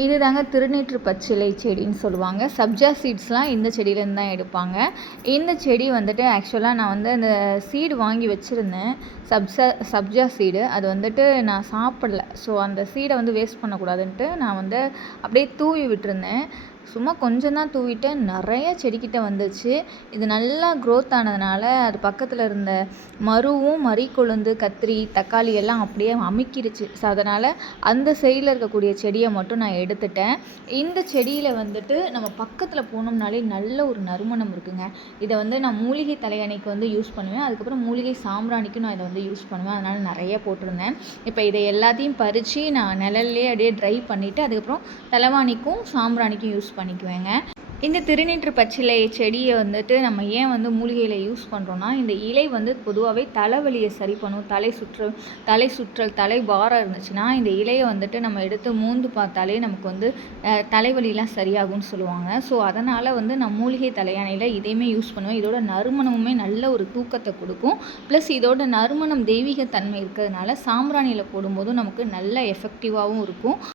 இது தாங்க திருநீற்று பச்சிலை செடின்னு சொல்லுவாங்க. சப்ஜா சீட்ஸ்லாம் இந்த செடியிலேருந்து தான் எடுப்பாங்க. இந்த செடி வந்துட்டு ஆக்சுவலாக நான் வந்து அந்த சீடு வாங்கி வச்சுருந்தேன். சப்ஜா சப்ஜா சீடு. அது வந்துட்டு நான் சாப்பிடல. ஸோ அந்த சீடை வந்து வேஸ்ட் பண்ணக்கூடாதுன்ட்டு நான் வந்து அப்படியே தூவி விட்டுருந்தேன். சும்மா கொஞ்சம் தான் தூவிட்டேன். நிறைய செடிக்கிட்ட வந்துச்சு. இது நல்லா க்ரோத் ஆனதுனால அது பக்கத்தில் இருந்த மருவும் மறிக்கொழுந்து கத்திரி தக்காளி எல்லாம் அப்படியே அமுக்கிடுச்சு ஸோ அதனால் அந்த சைடில் இருக்கக்கூடிய செடியை மட்டும் நான் எடுத்துட்டேன். இந்த செடியில் வந்துட்டு நம்ம பக்கத்தில் போனோம்னாலே நல்ல ஒரு நறுமணம் இருக்குங்க. இதை வந்து நான் மூலிகை தலையணைக்கு வந்து யூஸ் பண்ணுவேன். அதுக்கப்புறம் மூலிகை சாம்பிராணிக்கும் நான் இதை வந்து யூஸ் பண்ணுவேன். அதனால் நிறைய போட்டிருந்தேன். இப்போ இதை எல்லாத்தையும் பறித்து நான் நிழல்லே அப்படியே ட்ரை பண்ணிவிட்டு அதுக்கப்புறம் தலைவாணிக்கும் சாம்பிராணிக்கும் யூஸ் பண்ணிக்குவேங்க. இந்த திருநீற்று பச்சிலை செடியை வந்துட்டு நம்ம ஏன் வந்து மூலிகையில் யூஸ் பண்ணுறோன்னா இந்த இலை வந்து பொதுவாகவே தலைவலியை சரி பண்ணும். தலை சுற்றல் தலை சுற்றல் தலை பாரம் இருந்துச்சுன்னா இந்த இலையை வந்துட்டு நம்ம எடுத்து மூந்து பார்த்தாலே நமக்கு வந்து தலைவலிலாம் சரியாகும்னு சொல்லுவாங்க. ஸோ அதனால் வந்து நான் மூலிகை தலையணையில் இதையுமே யூஸ் பண்ணுவேன். இதோட நறுமணமுமே நல்ல ஒரு தூக்கத்தை கொடுக்கும். ப்ளஸ் இதோட நறுமணம் தெய்வீக தன்மை இருக்கிறதுனால சாம்பிராணியில் போடும்போதும் நமக்கு நல்ல எஃபெக்டிவாகவும் இருக்கும்.